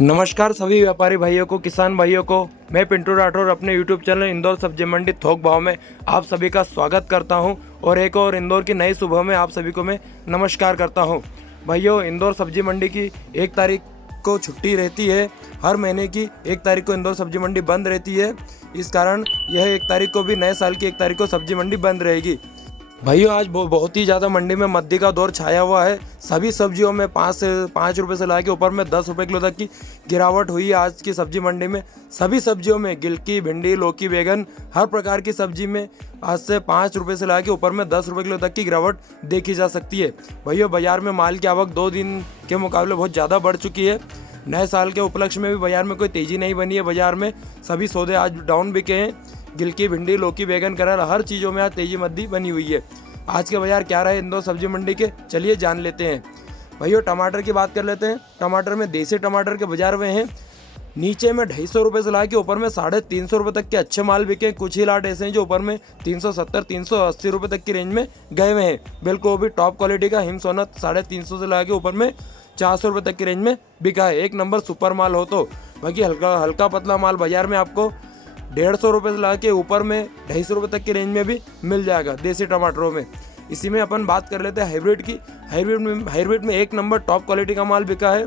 नमस्कार सभी व्यापारी भाइयों को, किसान भाइयों को। मैं पिंटू राठौर अपने YouTube चैनल इंदौर सब्जी मंडी थोक भाव में आप सभी का स्वागत करता हूं और एक और इंदौर की नई सुबह में आप सभी को मैं नमस्कार करता हूं। भाइयों, इंदौर सब्जी मंडी की 1 तारीख को छुट्टी रहती है। हर महीने की 1 तारीख को इंदौर सब्जी मंडी बंद रहती है। इस कारण यह 1 तारीख को भी नए साल की 1 तारीख को सब्जी मंडी बंद रहेगी। भाइयों, आज बहुत ही ज़्यादा मंडी में मंदी का दौर छाया हुआ है। सभी सब्जियों में 5 रुपये से लाके ऊपर में 10 रुपये किलो तक की गिरावट हुई है। आज की सब्जी मंडी में सभी सब्जियों में गिलकी, भिंडी, लौकी, बैगन, हर प्रकार की सब्जी में आज से 5 रुपये से लाके ऊपर में 10 रुपये किलो तक की गिरावट देखी जा सकती है। भाइयों, बाजार में माल की आवक 2 दिन के मुकाबले बहुत ज़्यादा बढ़ चुकी है। नए साल के उपलक्ष्य में भी बाजार में कोई तेज़ी नहीं बनी है। बाजार में सभी सौदे आज डाउन बिके हैं। गिलकी, भिंडी, लौकी, बैगन, करेल, हर चीज़ों में आज तेजी मंदी बनी हुई है। आज के बाजार क्या रहे इंदौर सब्जी मंडी के, चलिए जान लेते हैं। भाइयों, टमाटर की बात कर लेते हैं। टमाटर में देसी टमाटर के बाजार में हैं नीचे में 250 रुपये से ला के ऊपर में 350 रुपये तक के अच्छे माल बिके। कुछ ही लाट ऐसे हैं जो ऊपर में 370-380 रुपये तक की रेंज में गए हुए हैं। बिल्कुल वो भी टॉप क्वालिटी का हिम सोनत 350 से ला के ऊपर में 400 रुपये तक की रेंज में बिका है। एक नंबर सुपर माल हो तो। बाकी हल्का पतला माल बाजार में आपको 150 रुपये से ला के ऊपर में 250 रुपये तक की रेंज में भी मिल जाएगा देसी टमाटरों में। इसी में अपन बात कर लेते हैं हाइब्रिड की। हाइब्रिड में एक नंबर टॉप क्वालिटी का माल बिका है।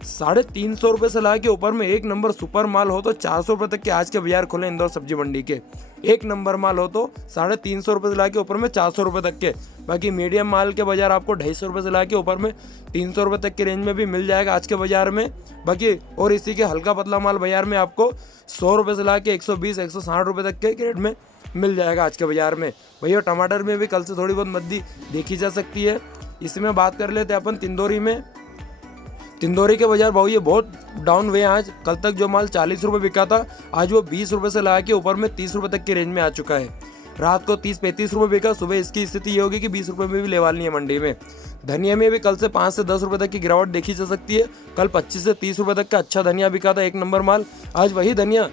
350 रुपये से ला के ऊपर में एक नंबर सुपर माल हो तो 400 रुपये तक के आज के बाजार खुले इंदौर सब्जी मंडी के। एक नंबर माल हो तो 350 रुपये से ला के ऊपर में 400 रुपये तक के। बाकी मीडियम माल के बाजार आपको 250 रुपये से ला के ऊपर में 300 रुपये तक की रेंज में भी मिल जाएगा आज के बाजार में। बाकी और इसी के हल्का पतला माल बाजार में आपको 100 रुपये से ला के 120-160 रुपये तक के ग्रेड में मिल जाएगा आज के बाजार में। भैया, टमाटर में भी कल से थोड़ी बहुत मंदी देखी जा सकती है। इसमें बात कर लेते हैं अपन तिंदौरी में। तिंदौरी के बाजार भाव ये बहुत डाउन हुए आज। कल तक जो माल 40 रुपये बिका था, आज वो 20 रुपये से ला के ऊपर में 30 रुपये तक की रेंज में आ चुका है। रात को 30-35 रुपये बिका। सुबह इसकी स्थिति ये होगी कि 20 रुपये में भी लेवालनी है मंडी में। धनिया में भी कल से 5 से 10 रुपये तक की गिरावट देखी जा सकती है। कल 25 से 30 रुपये तक का अच्छा धनिया बिका था, एक नंबर माल। आज वही धनिया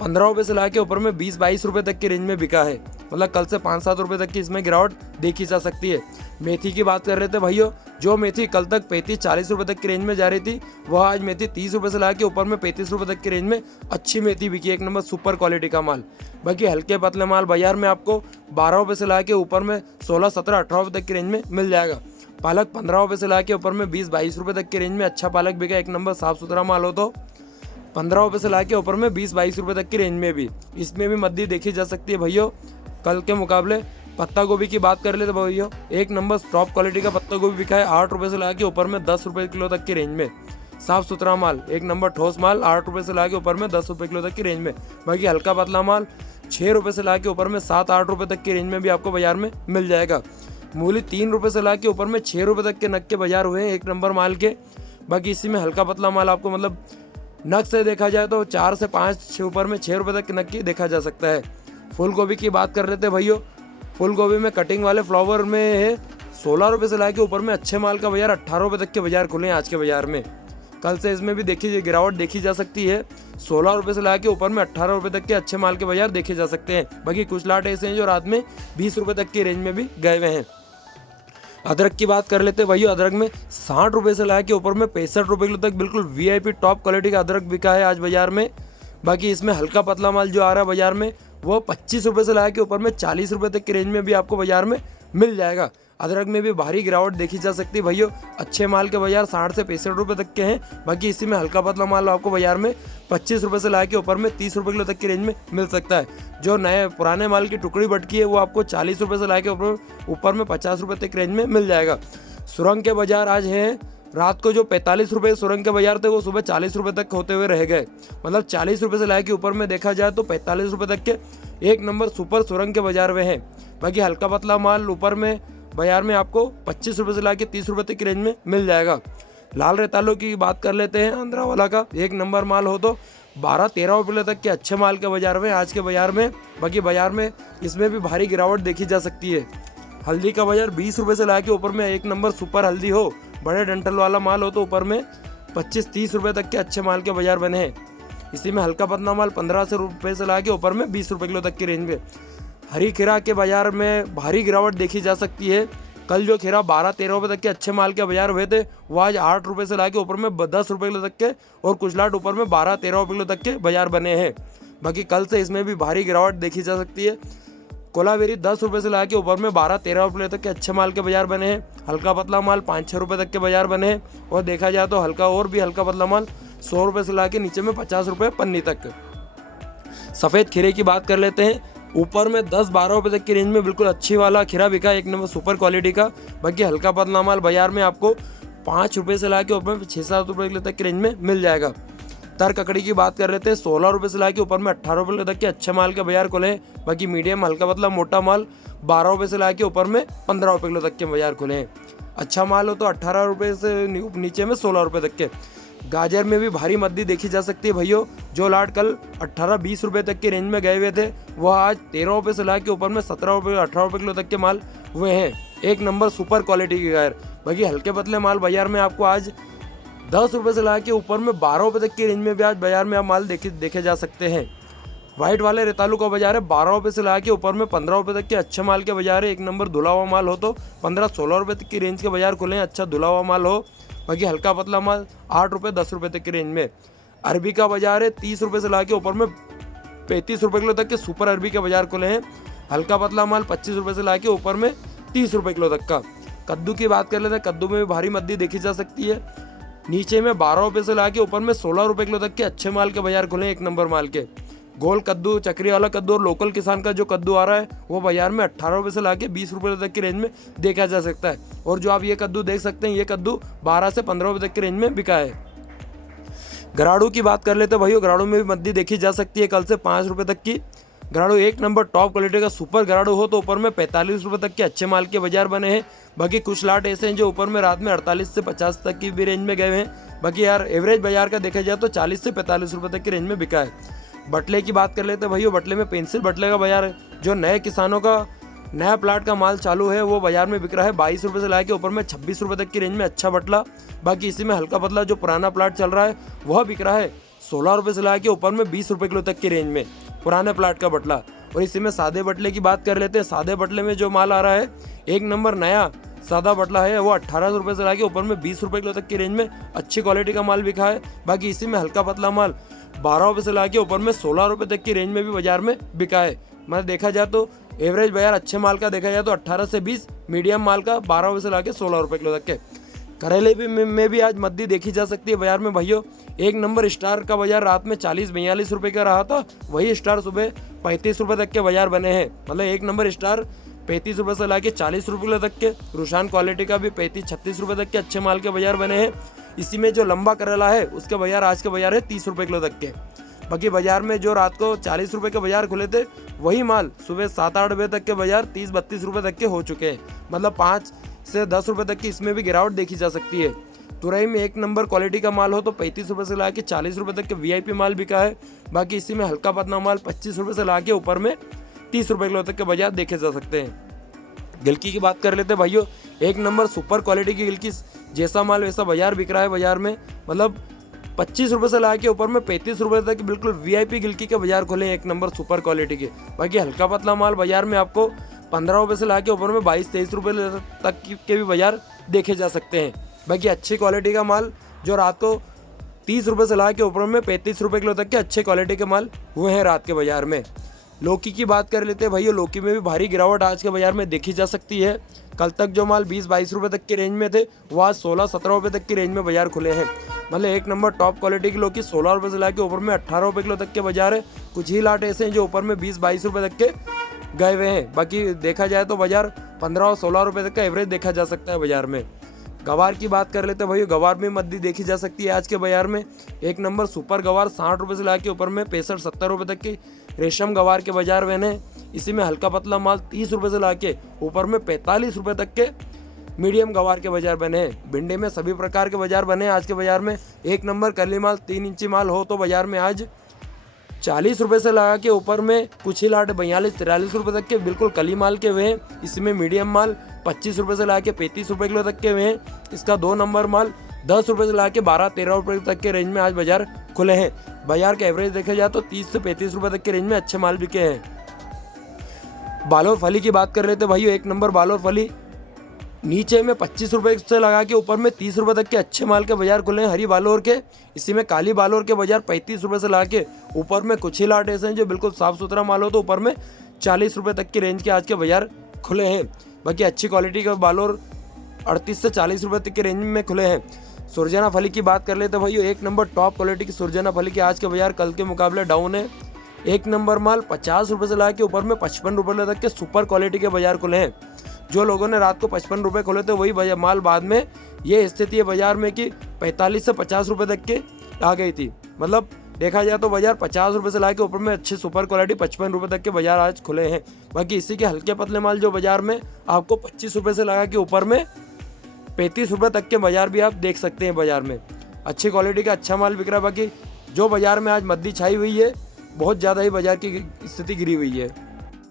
15 रुपये से ला के ऊपर में 20-22 रुपये तक की रेंज में बिका है। मतलब कल से 5-7 रुपये तक की इसमें गिरावट देखी जा सकती है। मेथी की बात कर रहे थे भाइयों, जो मेथी कल तक 35-40 रुपये तक की रेंज में जा रही थी, वह आज मेथी 30 रुपये से ला के ऊपर में 35 रुपये तक की रेंज में अच्छी मेथी बिकी, एक नंबर सुपर क्वालिटी का माल। बाकी हल्के पतले माल बाजार में आपको 12 रुपये से ला के ऊपर में 16, 17, 18 रुपये तक की रेंज में मिल जाएगा। पालक 15 रुपये से ला के ऊपर में 20-22 रुपये तक की रेंज में अच्छा पालक बिका, एक नंबर साफ सुथरा माल हो तो 15 रुपये से ला के ऊपर में 20-22 रुपये तक की रेंज में भी इसमें भी मंदी देखी जा सकती है। भैया, कल के मुकाबले पत्ता गोभी की बात कर ले तो भैया एक नंबर टॉप क्वालिटी का पत्ता गोभी बिका है 8 रुपये से ला के ऊपर में 10 रुपये किलो तक की रेंज में। साफ सुथरा माल, एक नंबर ठोस माल 8 रुपये से ला के ऊपर में 10 रुपये किलो तक की रेंज में। बाकी हल्का पतला माल 6 रुपये से ला के ऊपर में 7-8 रुपये तक की रेंज में भी आपको बाजार में मिल जाएगा। मूली 3 रुपये से ला के ऊपर में 6 रुपये तक के नग के बाजार हुए हैं एक नंबर माल के। बाकी इसी में हल्का पतला माल आपको मतलब नग से देखा जाए तो 4 से 5 ऊपर में 6 रुपये तक के नग की देखा जा सकता है। फूल गोभी की बात कर लेते हैं भैया। फूल गोभी में कटिंग वाले फ्लावर में है 16 रुपये से ला के ऊपर में अच्छे माल का बाजार 18 रुपये तक के बाजार खुले हैं आज के बाजार में। कल से इसमें भी देखिए गिरावट देखी जा सकती है। 16 रुपये से ला के ऊपर में 18 रुपये तक के अच्छे माल के बाजार देखे जा सकते हैं। बाकी कुछ लाट ऐसे हैं जो रात में 20 रुपये तक की रेंज में भी गए हुए हैं। अदरक की बात कर लेते हैं भैया। अदरक में 60 रुपये से ला के ऊपर में 65 रुपये किलो तक बिल्कुल VIP टॉप क्वालिटी का अदरक बिका है आज बाजार में। बाकी इसमें हल्का पतला माल जो आ रहा है बाजार में वो 25 रुपये से ला के ऊपर में 40 रुपये तक की रेंज में भी आपको बाजार में मिल जाएगा। अदरक में भी भारी गिरावट देखी जा सकती है भैया। अच्छे माल के बाजार 60 से 65 रुपये तक के हैं। बाकी इसी में हल्का पतला माल आपको बाजार में 25 रुपये से ला के ऊपर में 30 रुपये किलो तक की रेंज में मिल सकता है। जो नए पुराने माल की टुकड़ी बटकी है वो आपको 40 रुपये से ला के ऊपर में 50 रुपये तक रेंज में मिल जाएगा। सुरंग के बाजार आज हैं, रात को जो 45 रुपये सुरंग के बाजार थे वो सुबह 40 रुपये तक होते हुए रह गए। मतलब 40 रुपये से ला के ऊपर में देखा जाए तो 45 रुपये तक के एक नंबर सुपर सुरंग के बाजार में है। बाकी हल्का पतला माल ऊपर में बाजार में आपको 25 रुपये से ला के 30 रुपये तक की रेंज में मिल जाएगा। लाल रेतालों की बात कर लेते हैं। आंध्रा वाला का एक नंबर माल हो तो 12-13 रुपये तक के अच्छे माल के बाजार में आज के बाजार में। बाकी बाजार में इसमें भी भारी गिरावट देखी जा सकती है। हल्दी का बाजार 20 रुपये से ला के ऊपर में एक नंबर सुपर हल्दी हो, बड़े डंठल वाला माल हो तो ऊपर में 25-30 रुपये तक के अच्छे माल के बाजार बने हैं। इसी में हल्का पतला माल 15 रुपये से ला के ऊपर में 20 रुपये किलो तक की रेंज में। हरी खीरा के बाजार में भारी गिरावट देखी जा सकती है। कल जो खीरा 12-13 रुपये तक के अच्छे माल के बाजार हुए थे वो आज 8 रुपये से लाके ऊपर में 10 रुपये किलो तक के और कुछ लाट ऊपर में 12-13 रुपये किलो तक के बाजार बने हैं। बाकी कल से इसमें भी भारी गिरावट देखी जा सकती है। कोलावेरी 10 रुपये से लाके ऊपर में 12-13 रुपये तक के अच्छे माल के बाजार बने हैं। हल्का पतला माल 5-6 रुपये तक के बाजार बने हैं और देखा जाए तो हल्का और भी हल्का पतला माल 100 रुपये से लाके नीचे में 50 रुपये पन्नी तक। सफ़ेद खीरे की बात कर लेते हैं। ऊपर में 10-12 रुपये तक की रेंज में बिल्कुल अच्छी वाला खीरा बिका, एक नंबर सुपर क्वालिटी का। बाकी हल्का पतला माल बाजार में आपको 5 रुपये से लाके ऊपर में 6-7 रुपये किलो तक की रेंज में मिल जाएगा। तर ककड़ी की बात कर लेते हैं। 16 रुपये से लाके ऊपर में 18 रुपये तक के अच्छे माल के बाजार खुले हैं। बाकी मीडियम हल्का पतला मोटा माल 12 रुपये से लाके ऊपर में 15 रुपये किलो तक के बाजार खुले हैं। अच्छा माल हो तो 18 रुपये से नीचे में 16 रुपये तक के। गाजर में भी भारी मद्दी देखी जा सकती है भैया। जो लाट कल 18-20 रुपये तक की रेंज में गए हुए थे वह आज 13 रुपये से लाके ऊपर में 17 रुपये 18 रुपये किलो तक के माल हुए हैं। एक नंबर सुपर क्वालिटी के गाजर। बाकी हल्के पतले माल बाजार में आपको आज 10 रुपये से लाके ऊपर में 12 रुपये तक की रेंज में भी आज बाजार में आप माल देखे जा सकते हैं। व्हाइट वाले रेतालू का बाजार है 12 रुपये से लाके ऊपर में 15 रुपये तक के अच्छे माल के बाजार है। एक नंबर धुला हुआ माल हो तो 15-16 रुपये तक की रेंज के बाजार खुले हैं, अच्छा धुला हुआ माल हो। बाकी हल्का पतला माल 8 रुपये 10 रुपये तक की रेंज में। अरबी का बाजार है 30 रुपये से लाके ऊपर में 35 रुपये किलो तक के सुपर अरबी के बाजार खुले हैं। हल्का पतला माल 25 रुपये से लाके ऊपर में 30 रुपये किलो तक का। कद्दू की बात कर लेते हैं। कद्दू में भी भारी मद्दी देखी जा सकती है। नीचे में 12 रुपये से लाके ऊपर में 16 रुपये किलो तक के अच्छे माल के बाजार खुले हैं, एक नंबर माल के। गोल कद्दू, चक्री वाला कद्दू और लोकल किसान का जो कद्दू आ रहा है वो बाजार में 18 रुपये से लाके 20 रुपये तक की रेंज में देखा जा सकता है। और जो आप ये कद्दू देख सकते हैं ये कद्दू 12 से 15 रुपये तक की रेंज में बिका है। गराड़ू की बात कर लेते हैं भाइयों। गराड़ू में भी मद्दी देखी जा सकती है कल से 5 रुपये तक की। गराड़ू एक नंबर टॉप क्वालिटी का सुपर गराड़ू हो तो ऊपर में 45 रुपये तक के अच्छे माल के बाजार बने हैं। बाकी कुछ लाट ऐसे हैं जो ऊपर में रात में 48 से 50 तक की भी रेंज में गए हैं। बाकी यार एवरेज बाजार का देखा जाए तो 40 से 45 रुपये तक की रेंज में बिका है। बटले की बात कर लेते हैं भाइयों। बटले में पेंसिल बटले का बाजार है। जो नए किसानों का नया प्लाट का माल चालू है वो बाजार में बिक रहा है 22 रुपये से लाके ऊपर में 26 रुपये तक की रेंज में अच्छा बटला। बाकी इसी में हल्का पतला जो पुराना प्लाट चल रहा है वह बिक रहा है 16 रुपये से लाके ऊपर में 20 रुपये किलो तक की रेंज में पुराने प्लाट का बटला। और इसी में सादे बटले की बात कर लेते हैं। सादे बटले में जो माल आ रहा है एक नंबर नया सादा बटला है वो 18 रुपये से लाके ऊपर में 20 रुपये किलो तक की रेंज में अच्छी क्वालिटी का माल बिका है। बाकी इसी में हल्का पतला माल 12 रुपये से लाके ऊपर में 16 रुपये तक की रेंज में भी बाजार में बिका है। मतलब देखा जाए तो एवरेज बाजार अच्छे माल का देखा जाए तो 18 से 20, मीडियम माल का 12 रुपये से लाके 16 रुपये किलो तक के। करेले में भी आज मद्दी देखी जा सकती है बाजार में भैया। एक नंबर स्टार का बाजार रात में 40-42 रुपये का रहा था, वही स्टार सुबह 35 रुपये तक के बाजार बने हैं। मतलब एक नंबर स्टार 35 रुपये से लाके 40 रुपये किलो तक के। रुशान क्वालिटी का भी 35-36 रुपये तक के अच्छे माल के बाजार बने हैं। इसी में जो लंबा करेला है उसके बाजार आज के बाजार है 30 रुपये किलो तक के। बाकी बाजार में जो रात को 40 रुपये के बाजार खुले थे वही माल सुबह 7-8 बजे तक के बाजार 30-32 रुपये तक के हो चुके हैं। मतलब 5 से 10 रुपये तक की इसमें भी गिरावट देखी जा सकती है। तुरई में एक नंबर क्वालिटी का माल हो तो 35 रुपये से लाके 40 रुपये तक के VIP माल बिका है। बाकी इसी में हल्का पतला माल 25 रुपये से लाके ऊपर में 30 रुपये किलो तक के बाजार देखे जा सकते हैं। गिलकी की बात कर लेते हैं भाइयों। एक नंबर सुपर क्वालिटी की गिलकी, जैसा माल वैसा बाजार बिक रहा है बाजार में। मतलब 25 रुपये से लाके ऊपर में 35 रुपये तक बिल्कुल VIP गिलकी के बाजार खोले हैं, एक नंबर सुपर क्वालिटी के। बाकी हल्का पतला माल बाजार में आपको 15 रुपये से लाके ऊपर में 22-23 रुपये तक के भी बाजार देखे जा सकते हैं। बाकी अच्छी क्वालिटी का माल जो रात को 30 रुपये से लाके ऊपर में 35 रुपये किलो तक के अच्छे क्वालिटी के माल हुए हैं रात के बाजार में। लौकी की बात कर लेते हैं भैया। लौकी में भी भारी गिरावट आज के बाजार में देखी जा सकती है। कल तक जो माल 20-22 रुपये तक की रेंज में थे वो आज 16-17 रुपये तक की रेंज में बाजार खुले हैं। मतलब एक नंबर टॉप क्वालिटी की लौकी 16 रुपये से लाके ऊपर में 18 रुपये किलो तक के बाजार है। कुछ ही लाट ऐसे हैं जो ऊपर में 20-22 रुपये तक के गए हुए हैं। बाकी देखा जाए तो बाजार 15 और 16 रुपये तक का एवरेज देखा जा सकता है बाजार में। गवार की बात कर लेते हैं भाई। गवार में मद्दी देखी जा सकती है आज के बाजार में। एक नंबर सुपर गवार 60 रुपये से लाके ऊपर में 65-70 रुपये तक की रेशम गवार के बाजार बने। इसी में हल्का पतला माल 30 रुपये से लाके ऊपर में 45 रुपये तक के मीडियम गवार के बाजार बने हैं। भिंडी में सभी प्रकार के बाजार बने हैं आज के बाजार में। एक नंबर कली माल 3 इंची माल हो तो बाजार में आज 40 रुपये से लगा के ऊपर में कुछ ही लाट 42-43 रुपये तक के बिल्कुल कली माल के हुए हैं। इसमें मीडियम माल 25 रुपये से लाके 35 रुपये किलो तक के हुए हैं। इसका 2 नंबर माल 10 रुपये से लाके 12-13 रुपये तक के रेंज में आज बाजार खुले हैं। बाजार का एवरेज देखा जाए तो 30 से 35 रुपये तक के रेंज में अच्छे माल बिके हैं। बालोर फली की बात कर लेते भाइयों। एक नंबर बालोर फली नीचे में 25 रुपये से लगा के ऊपर में 30 रुपये तक के अच्छे माल के बाजार खुले हैं हरी बालोर के। इसी में काली बालोर के बाजार 35 रुपये से लगा के ऊपर में कुछ ही लाट ऐसे हैं जो बिल्कुल साफ़ सुथरा माल हो तो ऊपर में 40 रुपये तक की रेंज के आज के बाजार खुले हैं। बाकी अच्छी क्वालिटी का बालोर 38 से 40 रुपये तक के रेंज में खुले हैं। सुरजना फली की बात कर लेते भाइयों, एक नंबर टॉप क्वालिटी की सुरजना फली के आज के बाजार कल के मुकाबले डाउन है। एक नंबर माल 50 रुपये से लगा के ऊपर में 55 रुपये तक के सुपर क्वालिटी के बाजार खुले हैं। जो लोगों ने रात को 55 रुपये खोले थे वही माल बाद में ये स्थिति है बाजार में कि 45 से 50 रुपये तक के आ गई थी। मतलब देखा जाए तो बाजार 50 रुपये से ला के ऊपर में अच्छे सुपर क्वालिटी 55 रुपये तक के बाजार आज खुले हैं। बाकी इसी के हल्के पतले माल जो बाजार में आपको 25 रुपये से लगा के ऊपर में 35 रुपये तक के बाजार भी आप देख सकते हैं। बाजार में अच्छी क्वालिटी का अच्छा माल बिक रहा है। बाकी जो बाजार में आज मद्दी छाई हुई है, बहुत ज़्यादा ही बाजार की स्थिति गिरी हुई है।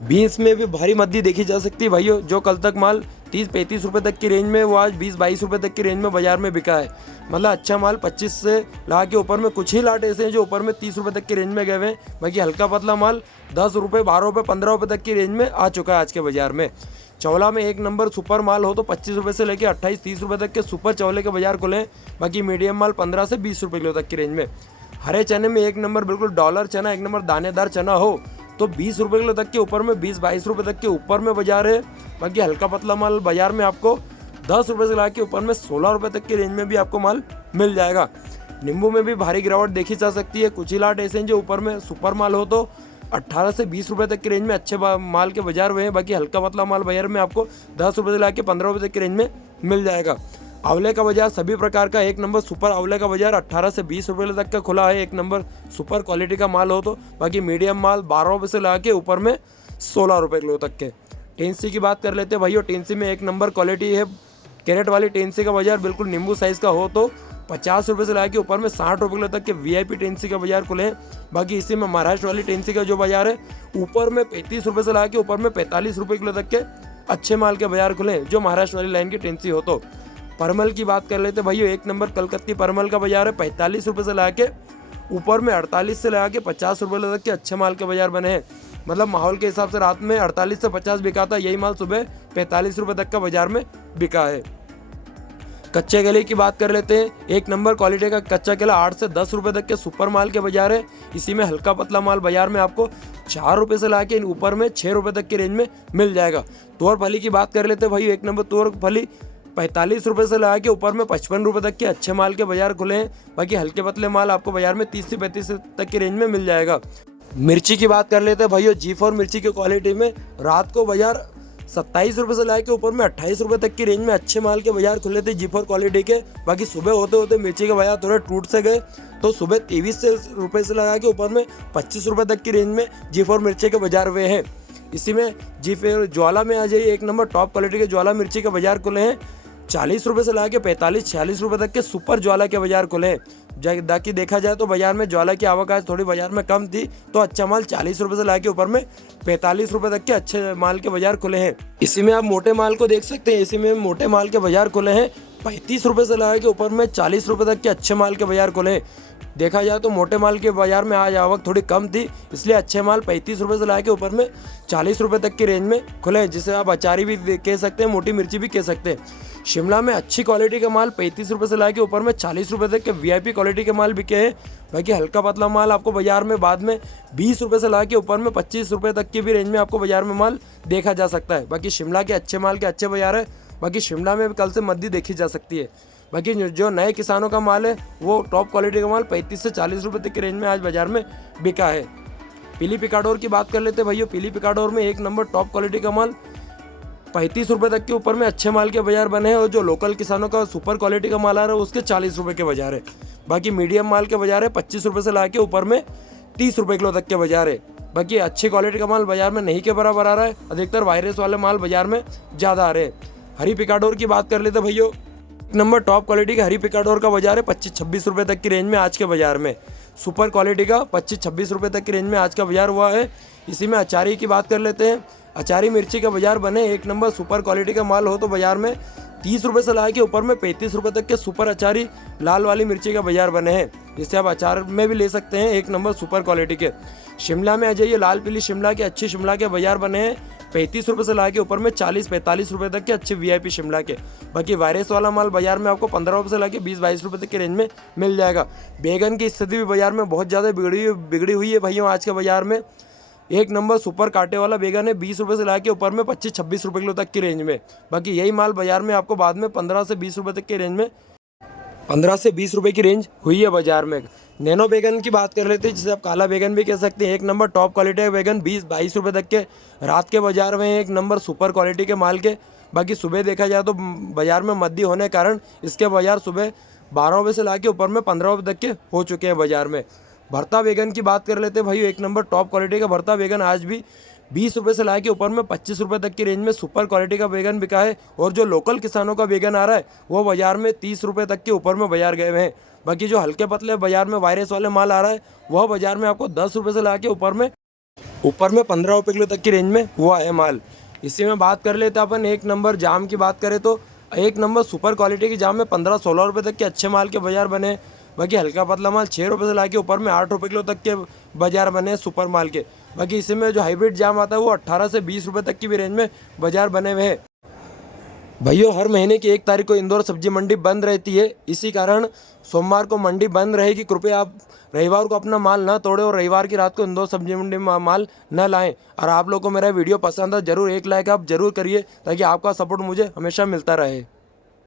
बीन्स में भी भारी मद्दी देखी जा सकती है भाइयों। जो कल तक माल 30-35 रुपये तक की रेंज में, वो आज 20-22 रुपये तक की रेंज में बाजार में बिका है। मतलब अच्छा माल 25 से ला के ऊपर में कुछ ही लाट ऐसे हैं जो ऊपर में 30 रुपये तक की रेंज में गए हुए हैं। बाकी हल्का पतला माल 10 रुपये, 12 रुपये, 15 रुपये तक की रेंज में आ चुका है आज के बाजार में। चौला में एक नंबर सुपर माल हो तो 25 रुपये से लेकर 28-30 रुपये तक के सुपर चौले के बाजार खुले हैं। बाकी मीडियम माल 15 से 20 रुपये किलो तक की रेंज में। हरे चने में एक नंबर बिल्कुल डॉलर चना, एक नंबर दानेदार चना हो तो 20 रुपये किलो तक के ऊपर में, 20-22 रुपये तक के ऊपर में बाजार है। बाकी हल्का पतला माल बाजार में आपको 10 रुपये से ला के ऊपर में 16 रुपये तक की रेंज में भी आपको माल मिल जाएगा। नींबू में भी भारी गिरावट देखी जा सकती है। कुछ ही लाट ऐसे हैं जो ऊपर में सुपर माल हो तो 18 से 20 रुपये तक की रेंज में अच्छे माल के बाजार हुए हैं। बाकी हल्का पतला माल बाजार में आपको 10 रुपये से ला के 15 रुपये तक की रेंज में मिल जाएगा। आंवले का बाजार सभी प्रकार का, एक नंबर सुपर आंवले का बाजार 18 से 20 रुपये तक का खुला है। एक नंबर सुपर क्वालिटी का माल हो तो। बाकी मीडियम माल 12 रुपये से ला के ऊपर में 16 रुपये किलो तक के। टेंसी की बात कर लेते हैं भाइयों। टेंसी में एक नंबर क्वालिटी है। कैरेट वाली टेंसी का बाजार बिल्कुल नींबू साइज़ का हो तो 50 रुपये से ला के ऊपर में 60 रुपये किलो तक के VIP टेंसी का बाजार खुले हैं। बाकी इसी में महाराष्ट्र वाली टेंसी का जो बाजार है ऊपर में 35 रुपये से ला के ऊपर में 45 रुपये किलो तक के अच्छे माल के बाजार खुले हैं, जो महाराष्ट्र वाली लाइन की टेंसी हो तो। परमल की बात कर लेते भाइयों। एक नंबर कलकत्ती परमल का बाजार है। 45 रुपये से ला के ऊपर में 48 से लगा के 50 रुपये तक के अच्छे माल के बाजार बने हैं। मतलब माहौल के हिसाब से रात में 48 से 50 बिका था, यही माल सुबह 45 रुपये तक का बाजार में बिका है। कच्चे केले की बात कर लेते हैं। एक नंबर क्वालिटी का कच्चा केला 8 से 10 रुपये तक के सुपर माल के बाजार है। इसी में हल्का पतला माल बाजार में आपको 4 रुपये से ला के ऊपर में 6 रुपये तक की रेंज में मिल जाएगा। तोर फली की बात कर लेते हैं भाई। एक नंबर तोर फली 45 रुपये से लगा के ऊपर में 55 रुपये तक के अच्छे माल के बाजार खुले हैं। बाकी हल्के पतले माल आपको बाजार में 30 से 35 तक की रेंज में मिल जाएगा। मिर्ची की बात कर लेते हैं भाइयों। G4 मिर्ची की क्वालिटी में रात को बाजार 27 रुपये से लाए के ऊपर में 28 रुपये तक की रेंज में अच्छे माल के बाजार खुले थे G4 क्वालिटी के। बाकी सुबह होते होते मिर्ची के बाजार थोड़े टूट से गए तो सुबह 23 रुपये से लगा के ऊपर में 25 रुपये तक की रेंज में G4 मिर्ची के बाजार हुए हैं। इसी में G4 ज्वाला में आ जाइए। एक नंबर टॉप क्वालिटी के ज्वाला मिर्ची के बाजार खुले हैं। 40 रुपये से ला के 45-46 रुपये तक के सुपर ज्वाला के बाजार खुले हैं। बाकी देखा जाए तो बाजार में ज्वाला की आवक आज थोड़ी बाजार में कम थी तो अच्छा माल 40 रुपये से ला के ऊपर में 45 रुपये तक के अच्छे माल के बाजार खुले हैं। इसी में आप मोटे माल को देख सकते हैं। इसी में मोटे माल के बाजार खुले हैं 35 रुपये से ला के ऊपर में 40 रुपये तक के अच्छे माल के बाजार खुले हैं। देखा जाए तो मोटे माल के बाजार में आज आवक थोड़ी कम थी, इसलिए अच्छे माल 35 रुपये से ला के ऊपर में 40 रुपये तक की रेंज में खुले हैं, जिसे आप अचारी भी कह सकते हैं, मोटी मिर्ची भी कह सकते हैं। शिमला में अच्छी क्वालिटी का माल 35 रुपये से ला के ऊपर में 40 रुपये तक के VIP क्वालिटी के माल बिके हैं। बाकी हल्का पतला माल आपको बाजार में बाद में 20 रुपये से ला के ऊपर में 25 रुपये तक की भी रेंज में आपको बाजार में माल देखा जा सकता है। बाकी शिमला के अच्छे माल के अच्छे बाजार है। बाकी शिमला में भी कल से मद्दी देखी जा सकती है। बाकी जो नए किसानों का माल है वो टॉप क्वालिटी का माल 35 से 40 रुपये तक की रेंज में आज बाजार में बिका है। पीली पिकाडोर की बात कर लेते हैं भैया। पीली पिकाडोर में एक नंबर टॉप क्वालिटी का माल 35 रुपये तक के ऊपर में अच्छे माल के बाजार बने हैं और जो लोकल किसानों का सुपर क्वालिटी का माल आ रहा है उसके 40 रुपये के बाजार है। बाकी मीडियम माल के बाजार है 25 रुपये से ला के ऊपर में 30 रुपये किलो तक के बाजार है। बाकी अच्छी क्वालिटी का माल बाजार में नहीं के बराबर आ रहा है, अधिकतर वायरस वाले माल बाजार में ज़्यादा आ रहे हैं। हरी पिकाडोर की बात कर लेते हैं भैया। एक नंबर टॉप क्वालिटी का हरी पिकाडोर का बाजार है 25-26 रुपये तक की रेंज में आज के बाजार में। सुपर क्वालिटी का 25-26 रुपये तक की रेंज में आज का बाजार हुआ है। इसी में अचारी की बात कर लेते हैं। अचारी मिर्ची का बाजार बने एक नंबर सुपर क्वालिटी का माल हो तो बाजार में 30 रुपये से ला के ऊपर में 35 रुपये तक के सुपर अचारी लाल वाली मिर्ची का बाजार बने हैं, जिससे आप अचार में भी ले सकते हैं एक नंबर सुपर क्वालिटी के। शिमला में आ जाइए। लाल पीली शिमला के अच्छी शिमला के बाजार बने हैं 35 रुपये से लाके ऊपर में 40-45 रुपये तक के अच्छे वीआईपी शिमला के। बाकी वायरस वाला माल बाजार में आपको 15 रुपये से लाके 20-22 रुपये तक के रेंज में मिल जाएगा। बैगन की स्थिति भी बाजार में बहुत ज़्यादा बिगड़ी हुई है भाइयों। आज के बाजार में एक नंबर सुपर कांटे वाला बैगन है 20 रुपये से लाके ऊपर में 25-26 रुपये किलो तक की रेंज में। बाकी यही माल बाजार में आपको बाद में 15 से 20 रुपये तक के रेंज में 15 से 20 रुपये की रेंज हुई है बाजार में। नैनो बैगन की बात कर लेते हैं, जिसे आप काला बैगन भी कह सकते हैं। एक नंबर टॉप क्वालिटी का बैगन 20-22 रुपये तक के रात के बाजार में एक नंबर सुपर क्वालिटी के माल के। बाकी सुबह देखा जाए तो बाजार में मद्दी होने के कारण इसके बाजार सुबह 12 रुपये से लाके ऊपर में 15 रुपये तक के हो चुके हैं बाजार में। भरता बैगन की बात कर लेते हैं भाई, एक नंबर टॉप क्वालिटी का भरता बैगन आज भी 20 रुपये से लाके ऊपर में 25 रुपये तक की रेंज में सुपर क्वालिटी का बैगन बिका है। और जो लोकल किसानों का बैगन आ रहा है वो बाजार में 30 रुपये तक के ऊपर में बाजार गए हुए हैं। बाकी जो हल्के पतले बाजार में वायरस वाले माल आ रहा है वह बाजार में आपको 10 रुपये से लाके ऊपर में 15 रुपये किलो तक की रेंज में हुआ है माल। इसी में बात कर लेते हैं अपन एक नंबर जाम की बात करें तो एक नंबर सुपर क्वालिटी की जाम में 15-16 रुपये तक के अच्छे माल के बाजार बने। बाकी हल्का पतला माल 6 रुपये से लाके ऊपर में 8 रुपये किलो तक के बाजार बने सुपर माल के। बाकी इसी में जो हाइब्रिड जाम आता है वो 18 से 20 रुपये तक की भी रेंज में बाजार बने हुए हैं। भाइयों हर महीने की 1 तारीख को इंदौर सब्जी मंडी बंद रहती है, इसी कारण सोमवार को मंडी बंद रहेगी। कृपया आप रविवार को अपना माल ना तोड़े और रविवार की रात को इंदौर सब्जी मंडी में माल न लाएं। और आप लोगों को मेरा वीडियो पसंद है जरूर एक लाइक आप जरूर करिए, ताकि आपका सपोर्ट मुझे हमेशा मिलता रहे।